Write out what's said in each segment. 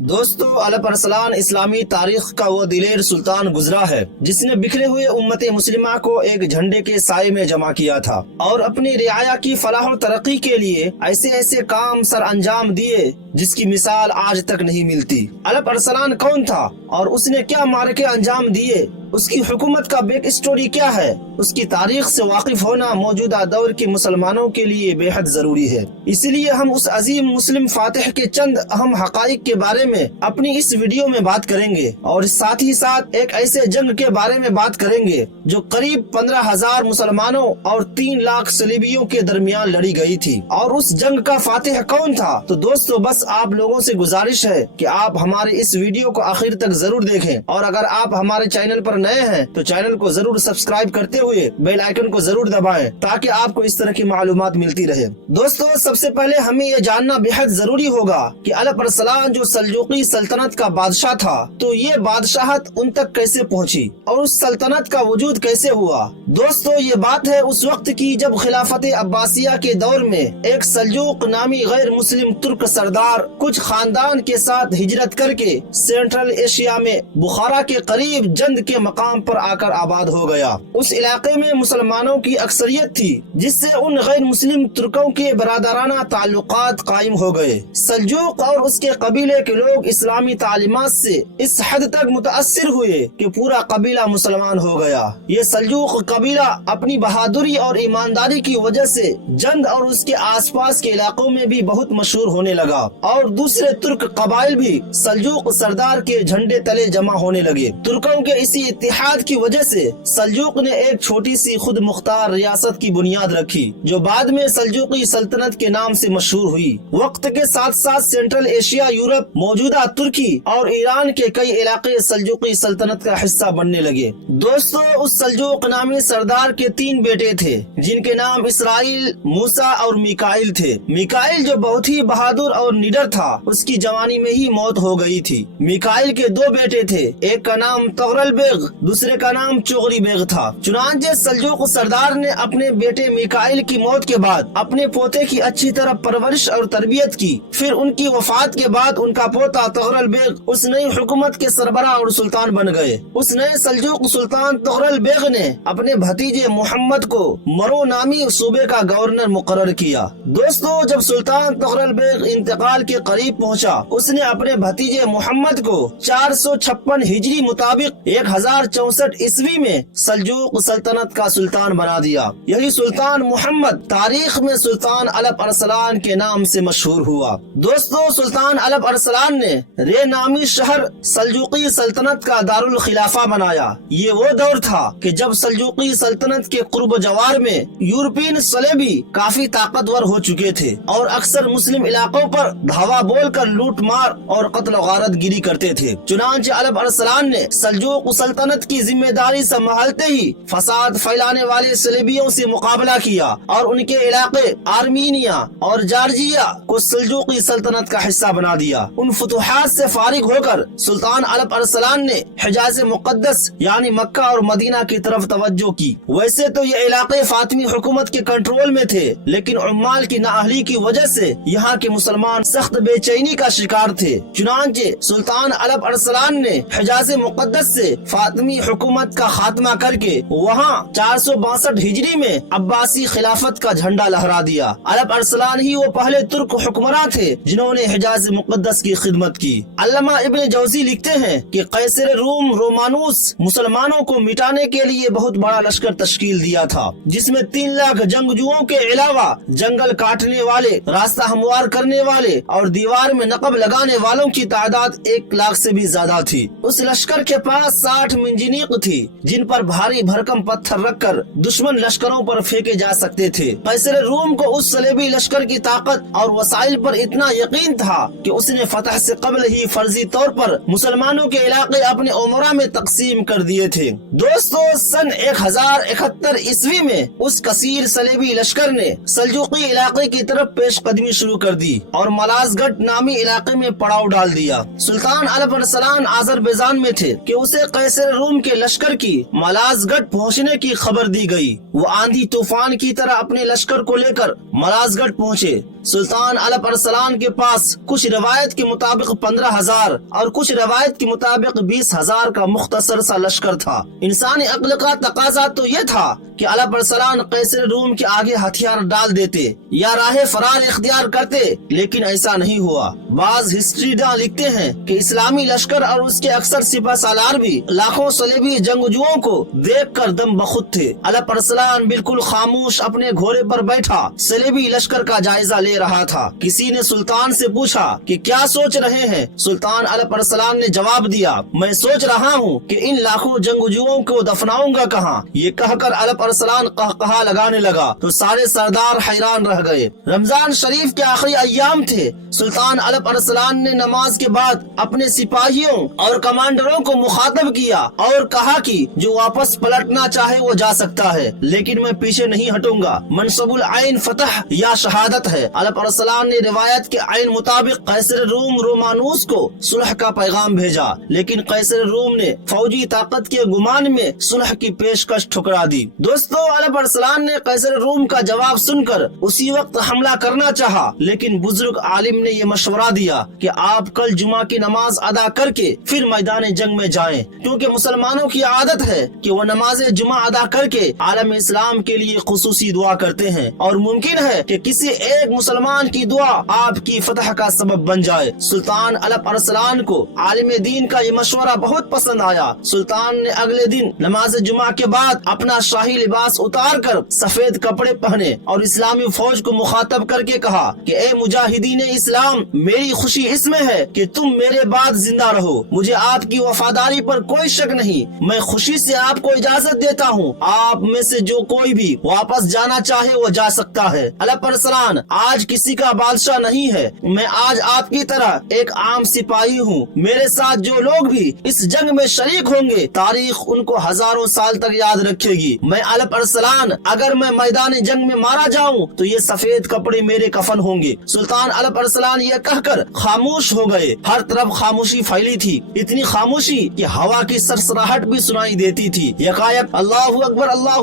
دوستو الپ ارسلان اسلامی تاریخ کا وہ دلیر سلطان گزرا ہے جس نے بکھرے ہوئے امت مسلمہ کو ایک جھنڈے کے سائے میں جمع کیا تھا اور اپنی رعایا کی فلاح و ترقی کے لیے ایسے کام سر انجام دیے جس کی مثال آج تک نہیں ملتی۔ الپ ارسلان کون تھا اور اس نے کیا معرکے انجام دیے، اس کی حکومت کا بیک اسٹوری کیا ہے، اس کی تاریخ سے واقف ہونا موجودہ دور کے مسلمانوں کے لیے بے حد ضروری ہے۔ اسی لیے ہم اس عظیم مسلم فاتح کے چند اہم حقائق کے بارے میں اپنی اس ویڈیو میں بات کریں گے اور ساتھ ہی ساتھ ایک ایسے جنگ کے بارے میں بات کریں گے جو قریب 15,000 مسلمانوں اور 3 لاکھ صلیبیوں کے درمیان لڑی گئی تھی، اور اس جنگ کا فاتح کون تھا۔ تو دوستو بس آپ لوگوں سے گزارش ہے کہ آپ ہمارے اس ویڈیو کو آخر تک ضرور دیکھیں، اور اگر آپ ہمارے چینل پر نئے ہیں تو چینل کو ضرور سبسکرائب کرتے ہوئے بیل آئیکن کو ضرور دبائیں تاکہ آپ کو اس طرح کی معلومات ملتی رہے۔ دوستو سب سے پہلے ہمیں یہ جاننا بے حد ضروری ہوگا کہ الپ ارسلان جو سلجوقی سلطنت کا بادشاہ تھا تو یہ بادشاہت ان تک کیسے پہنچی اور اس سلطنت کا وجود کیسے ہوا۔ دوستو یہ بات ہے اس وقت کی جب خلافت عباسیہ کے دور میں ایک سلجوق نامی غیر مسلم ترک سردار کچھ خاندان کے ساتھ ہجرت کر کے سینٹرل ایشیا میں بخارا کے قریب جند کے مقام پر آ کر آباد ہو گیا۔ اس علاقے میں مسلمانوں کی اکثریت تھی جس سے ان غیر مسلم ترکوں کے برادرانہ تعلقات قائم ہو گئے۔ سلجوق اور اس کے قبیلے کے لوگ اسلامی تعلیمات سے اس حد تک متاثر ہوئے کہ پورا قبیلہ مسلمان ہو گیا۔ یہ سلجوق قبیلہ اپنی بہادری اور ایمانداری کی وجہ سے جند اور اس کے آس پاس کے علاقوں میں بھی بہت مشہور ہونے لگا، اور دوسرے ترک قبائل بھی سلجوق سردار کے جھنڈے تلے جمع ہونے لگے۔ ترکوں کے اسی اتحاد کی وجہ سے سلجوق نے ایک چھوٹی سی خود مختار ریاست کی بنیاد رکھی جو بعد میں سلجوقی سلطنت کے نام سے مشہور ہوئی۔ وقت کے ساتھ ساتھ سینٹرل ایشیا، یورپ، موجودہ ترکی اور ایران کے کئی علاقے سلجوقی سلطنت کا حصہ بننے لگے۔ دوستو اس سلجوق نامی سردار کے 3 بیٹے تھے جن کے نام اسرائیل، موسیٰ اور میکائیل تھے۔ میکائیل جو بہت ہی بہادر اور نڈر تھا، اس کی جوانی میں ہی موت ہو گئی تھی۔ میکائیل کے 2 بیٹے تھے، ایک کا نام تغرل بیگ، دوسرے کا نام چغری بیگ تھا۔ چنانچہ سلجوق سردار نے اپنے بیٹے میکائیل کی موت کے بعد اپنے پوتے کی اچھی طرح پرورش اور تربیت کی۔ پھر ان کی وفات کے بعد ان کا پوتا تغرل بیگ اس نئی حکومت کے سربراہ اور سلطان بن گئے۔ اس نئے سلجوق سلطان تغرل بیگ نے اپنے بھتیجے محمد کو مرو نامی صوبے کا گورنر مقرر کیا۔ دوستو جب سلطان تغرل بیگ انتقال کے قریب پہنچا، اس نے اپنے بھتیجے محمد کو 456 ہجری مطابق 1064 عیسوی میں سلجوق سلطنت کا سلطان بنا دیا۔ یہی سلطان محمد تاریخ میں سلطان الپ ارسلان کے نام سے مشہور ہوا۔ دوستو سلطان الپ ارسلان نے رے نامی شہر سلجوقی سلطنت کا دارالخلافہ بنایا۔ یہ وہ دور تھا کہ جب سلجوقی سلطنت کے قرب و جوار میں یورپین صلیبی کافی طاقتور ہو چکے تھے اور اکثر مسلم علاقوں پر دھاوا بول کر لوٹ مار اور قتل و غارت گیری کرتے تھے۔ چنانچہ الپ ارسلان نے سلجوق سلطنت کی ذمہ داری سنبھالتے ہی فساد پھیلانے والے صلیبیوں سے مقابلہ کیا اور ان کے علاقے آرمینیا اور جارجیا کو سلجوقی سلطنت کا حصہ بنا دیا۔ ان فتوحات سے فارغ ہو کر سلطان الپ ارسلان نے حجاز مقدس یعنی مکہ اور مدینہ کی طرف توجہ کی۔ ویسے تو یہ علاقے فاطمی حکومت کے کنٹرول میں تھے، لیکن عمال کی نااہلی کی وجہ سے یہاں کے مسلمان سخت بے چینی کا شکار تھے۔ چنانچہ سلطان الپ ارسلان نے حجاز مقدس سے فاطمی حکومت کا خاتمہ کر کے وہاں 462 ہجری میں عباسی خلافت کا جھنڈا لہرا دیا۔ الپ ارسلان ہی وہ پہلے ترک حکمراں تھے جنہوں نے حجاز مقدس کی خدمت کی۔ علامہ ابن جوزی لکھتے ہیں کہ قیصر روم رومانوس مسلمانوں کو مٹانے کے لیے بہت بڑا لشکر تشکیل دیا تھا، جس میں 3 لاکھ جنگجوؤں کے علاوہ جنگل کاٹنے والے، راستہ ہموار کرنے والے اور دیوار میں نقب لگانے والوں کی تعداد 1 لاکھ سے بھی زیادہ تھی۔ اس لشکر کے پاس 60 منجنیق تھی جن پر بھاری بھرکم پتھر رکھ کر دشمن لشکروں پر پھینکے جا سکتے تھے۔ قیصر روم کو اس صلیبی لشکر کی طاقت اور وسائل پر اتنا یقین تھا کہ اس نے فتح سے قبل ہی فرضی طور پر مسلمانوں کے علاقے اپنے امراء میں تقسیم کر دیے تھے۔ دوستو سن 1071 عیسوی میں اس کثیر صلیبی لشکر نے سلجوقی علاقے کی طرف پیش قدمی شروع کر دی اور ملازگٹ نامی علاقے میں پڑاؤ ڈال دیا۔ سلطان الپ ارسلان آذربائجان میں تھے کہ اسے قیصر روم کے لشکر کی ملازگٹ پہنچنے کی خبر دی گئی۔ وہ آندھی طوفان کی طرح اپنے لشکر کو لے کر ملازگٹ پہنچے۔ सुल्तान अलप अरसलान के पास कुछ रवायत के मुताबिक 15,000 और कुछ रवायत के मुताबिक 20,000 का मुख्तसर सा लश्कर था। इंसानी अक्ल का तकाजा तो ये था कि अलप अरसलान कैसर रूम के आगे हथियार डाल देते या राह फरार इख्तियार करते, लेकिन ऐसा नहीं हुआ। बाज हिस्ट्रीदां लिखते हैं कि इस्लामी लश्कर और उसके अक्सर सिपह सालार भी लाखों सलेबी जंगजुओं को देखकर दम बखुद थे। अलप अरसलान बिल्कुल खामोश अपने घोड़े पर बैठा सलेबी लश्कर का जायजा ले रहा था। किसी ने सुल्तान से पूछा कि क्या सोच रहे हैं? सुल्तान अलप अरसलान ने जवाब दिया, मैं सोच रहा हूँ कि इन लाखों जंगजुओं को दफनाऊंगा कहाँ। ये कहकर अलप अरसलान कहकहा लगाने लगा तो सारे सरदार हैरान रह गए। रमजान शरीफ के आखिरी अय्याम थे। सुल्तान अलप अरसलान ने नमाज के बाद अपने सिपाहियों और कमांडरों को मुखातब किया और कहा कि जो वापस पलटना चाहे वो जा सकता है, लेकिन मैं पीछे नहीं हटूंगा। मनसबुल आइन फतह या शहादत है। अलप अरसलान ने रिवायत के आइन मुताबिक कैसर रूम रोमानूस को सुलह का पैगाम भेजा, लेकिन कैसर रूम ने फौजी ताकत के गुमान में सुलह की पेशकश ठुकरा दी। दोस्तों, अलप अरसलान ने कैसर रूम का जवाब सुनकर उसी वक्त हमला करना चाहा, लेकिन बुजुर्ग आलिम ने ये मशवरा दिया कि आप कल जुमा की नमाज अदा करके फिर मैदान जंग में जाएं, क्योंकि मुसलमानों की आदत है कि वो नमाज जुमा अदा करके आलम इस्लाम के लिए खुसूसी दुआ करते हैं और मुमकिन है कि किसी एक मुसलमान की दुआ आपकी फतह का सबब बन जाए। सुल्तान अलप अरसलान को आलिम दीन का ये मशवरा बहुत पसंद आया। सुल्तान ने अगले दिन नमाज जुमा के बाद अपना शाही लिबास उतार कर सफेद कपड़े पहने और इस्लामी फौज को मुखातब करके कहा कि ए मुजाहिदीन इस्लाम, मेरी खुशी इसमें है कि तुम मेरे बाद जिंदा रहो। मुझे आपकी वफादारी पर कोई शक नहीं। मैं खुशी से आपको इजाजत देता हूँ। आप में से जो कोई भी वापस जाना चाहे वो जा सकता है। अलप अरसलान आज किसी का बादशाह नहीं है। मैं आज आपकी तरह एक आम सिपाही हूँ। मेरे साथ जो लोग भी इस जंग में शरीक होंगे, तारीख उनको हजारों साल तक याद रखेगी। मैं अलप अरसलान, अगर मैं मैदान जंग में मारा जाऊँ तो ये सफेद कपड़े मेरे कफन होंगे। सुल्तान अलप अरसलान ये कहकर खामोश हो गए। हर तरफ खामोशी फैली थी, इतनी खामोशी कि हवा की सरसराहट भी सुनाई देती थी। यकायक अल्लाहु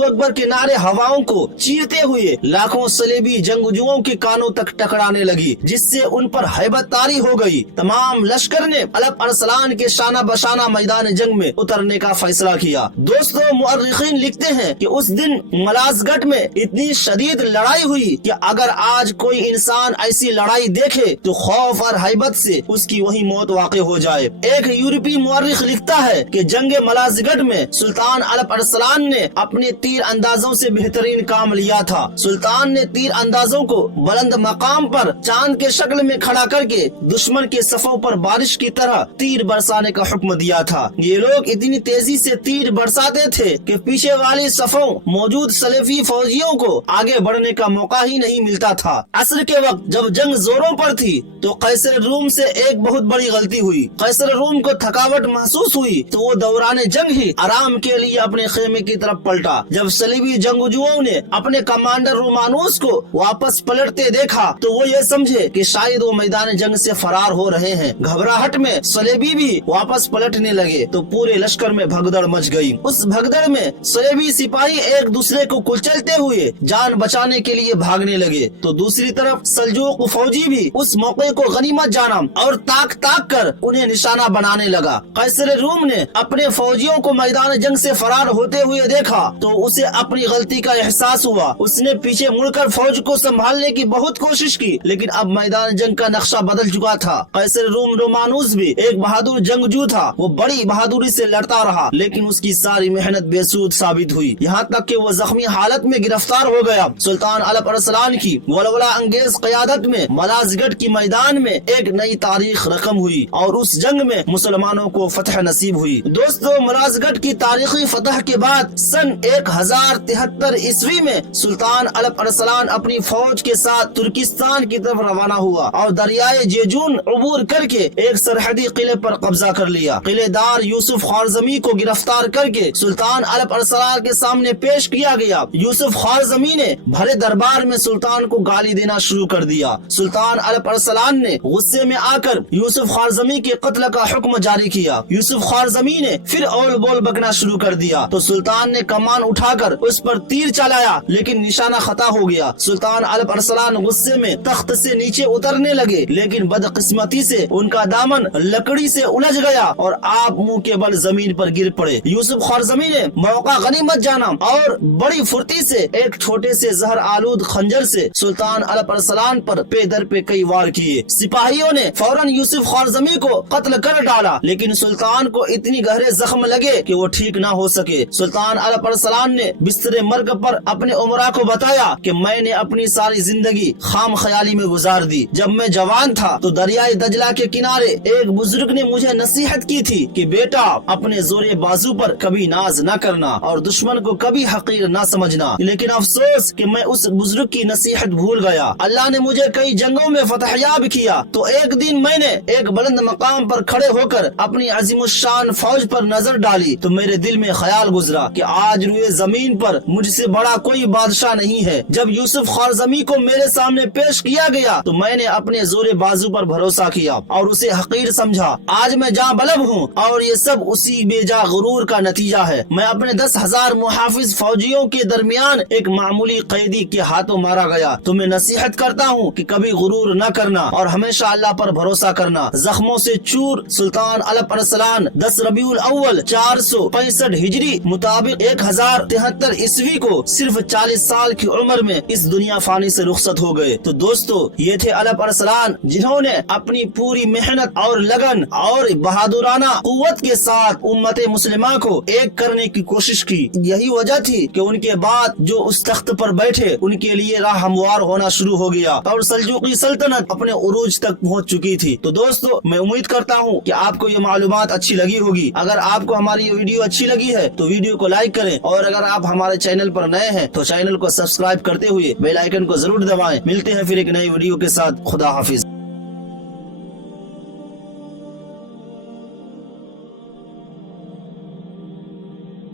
अकबर के नारे हवाओं को चीरते हुए लाखों सलेबी जंगजुओं के कानों तक टकराने लगी, जिससे उन पर हैबत तारी हो गई। तमाम लश्कर ने अलप अरसलान के शाना बशाना मैदान जंग में उतरने का फैसला किया। दोस्तों, मुअर्रिखीन लिखते हैं कि उस दिन मलाजगढ़ में इतनी शदीद लड़ाई हुई कि अगर आज कोई इंसान ऐसी लड़ाई देखे तो खौफ और हैबत से उसकी वही मौत वाक़ई हो जाए। एक यूरोपीय मुअर्रिख लिखता है कि जंग मलाजगढ़ में सुल्तान अलप अरसलान ने अपने तीर अंदाजों से बेहतरीन काम लिया था। सुल्तान ने तीर अंदाजों को बुलंद मकाम पर चांद के शक्ल में खड़ा करके दुश्मन के सफों पर बारिश की तरह तीर बरसाने का हुक्म दिया था। ये लोग इतनी तेजी से तीर बरसाते थे कि पीछे वाली सफों मौजूद सलेफी फौजियों को आगे बढ़ने का मौका ही नहीं मिलता था। असर के वक्त जब जंग जोरों पर थी तो कैसर रूम से एक बहुत बड़ी गलती हुई। कैसर रूम को थकावट महसूस हुई तो वो दौरान जंग ही आराम के लिए अपने खेमे की तरफ पलटा। जब सलीबी जंगजुओं ने अपने कमांडर रोमानूस को वापस पलटते देखा तो वो ये समझे कि शायद वो मैदान जंग से फरार हो रहे हैं। घबराहट में सलेबी भी वापस पलटने लगे तो पूरे लश्कर में भगदड़ मच गई। उस भगदड़ में सलेबी सिपाही एक दूसरे को कुचलते हुए जान बचाने के लिए भागने लगे, तो दूसरी तरफ सल्जूक फौजी भी उस मौके को गनीमत जाना और ताक कर उन्हें निशाना बनाने लगा। कैसर रूम ने अपने फौजियों को मैदान जंग से फरार होते हुए देखा तो उसे अपनी गलती का एहसास हुआ। उसने पीछे मुड़कर फौज को संभालने की बहुत कोशिश की, लेकिन अब मैदान जंग का नक्शा बदल चुका था। कैसर रूम रोमानूस भी एक बहादुर जंगजू था। वो बड़ी बहादुरी से लड़ता रहा, लेकिन उसकी सारी मेहनत बेसूद साबित हुई। यहाँ तक कि वो जख्मी हालत में गिरफ्तार हो गया। सुल्तान अलप अरसलान की वलवला अंगेज क़यादत में मलाजगढ़ की मैदान में एक नई तारीख रकम हुई और उस जंग में मुसलमानों को फतह नसीब हुई। दोस्तों, मलाजगढ़ की तारीखी फतह के बाद सन 1073 ईस्वी में सुल्तान अलप अरसलान अपनी फौज के साथ तुर्किस्तान की तरफ रवाना हुआ और दरियाए जेजून अबूर करके एक सरहदी किले पर कब्जा कर लिया। किलेदार यूसुफ ख्वारज़मी को गिरफ्तार करके सुल्तान अलप अरसलान के सामने पेश किया गया। यूसुफ ख्वारज़मी ने भरे दरबार में सुल्तान को गाली देना शुरू कर दिया। सुल्तान अलप अरसलान ने गुस्से में आकर यूसुफ ख्वारज़मी के कत्ल का हुक्म जारी किया। यूसुफ ख्वारज़मी ने फिर औल बोल बकना शुरू कर दिया तो सुल्तान ने कमान उठाकर उस पर तीर चलाया, लेकिन निशाना खता हो गया। सुल्तान अलप अरसलान गुस्से में तख्त से नीचे उतरने लगे, लेकिन बदकिस्मती से उनका दामन लकड़ी से उलझ गया और आप मुंह के बल जमीन पर गिर पड़े। यूसुफ ख्वारज़मी ने मौका गनीमत जाना और बड़ी फुर्ती से एक छोटे से जहर आलूद खंजर से सुल्तान अलैहिस्सलाम पर पे दर पे कई वार किए। सिपाहियों ने फौरन यूसुफ ख्वारज़मी को कत्ल कर डाला, लेकिन सुल्तान को इतनी गहरे जख्म लगे कि वो ठीक ना हो सके। सुल्तान अलैहिस्सलाम ने बिस्तरे मर्ग पर अपने उमरा को बताया कि मैंने अपनी सारी जिंदगी खाम ख्याली में गुजार दी। जब मैं जवान था तो दरियाए दजला के किनारे एक बुजुर्ग ने मुझे नसीहत की थी कि बेटा, अपने जोरे बाजू पर कभी नाज न करना और दुश्मन को कभी हकीर न समझना। लेकिन अफसोस कि मैं उस बुजुर्ग की नसीहत भूल गया। अल्लाह ने मुझे कई जंगों में फतहयाब किया, तो एक दिन मैंने एक बुलंद मकाम पर खड़े होकर अपनी अजीमुशान फौज पर नजर डाली तो मेरे दिल में ख्याल गुजरा कि आज रुए जमीन पर मुझसे बड़ा कोई बादशाह नहीं है। जब यूसुफ ख्वारज़मी को मेरे सामने पेश किया गया तो मैंने अपने जोरे बाजू पर भरोसा किया और उसे हकीर समझा। आज मैं जहाँ बलब हूँ और ये सब उसी बेजा गुरूर का नतीजा है। मैं अपने 10,000 मुहाफिज फौजियों के दरमियान एक मामूली कैदी के हाथों मारा गया। तुम्हें नसीहत करता हूँ कि कभी गुरूर न करना और हमेशा अल्लाह पर भरोसा करना। जख्मों से चूर सुल्तान अलैहिस्सलाम 10 रबीउल अव्वल 465 हिजरी मुताबिक 1073 ईस्वी को सिर्फ 40 साल की उम्र में इस दुनिया फानी से रुखसत हो गए। तो दोस्तों, ये थे अलैहिस्सलाम जिन्होंने अपनी पूरी मेहनत और लगन और बहादुराना कुव्वत के साथ उम्मत मुस्लिमा को एक करने की कोशिश की। यही वजह थी कि उनके बाद जो उस तख्त पर बैठे उनके लिए राह हमवार होना शुरू हो गया और सल्जूकी सल्तनत अपने उरूज तक पहुंच चुकी थी। तो दोस्तों, मैं उम्मीद करता हूं कि आपको ये मालूमात अच्छी लगी होगी। अगर आपको हमारी ये वीडियो अच्छी लगी है तो वीडियो को लाइक करें और अगर आप हमारे चैनल पर नए हैं तो चैनल को सब्सक्राइब करते हुए बेल आइकन को जरूर दबाएं। मिलते हैं फिर एक नई वीडियो के साथ। खुदा हाफिज।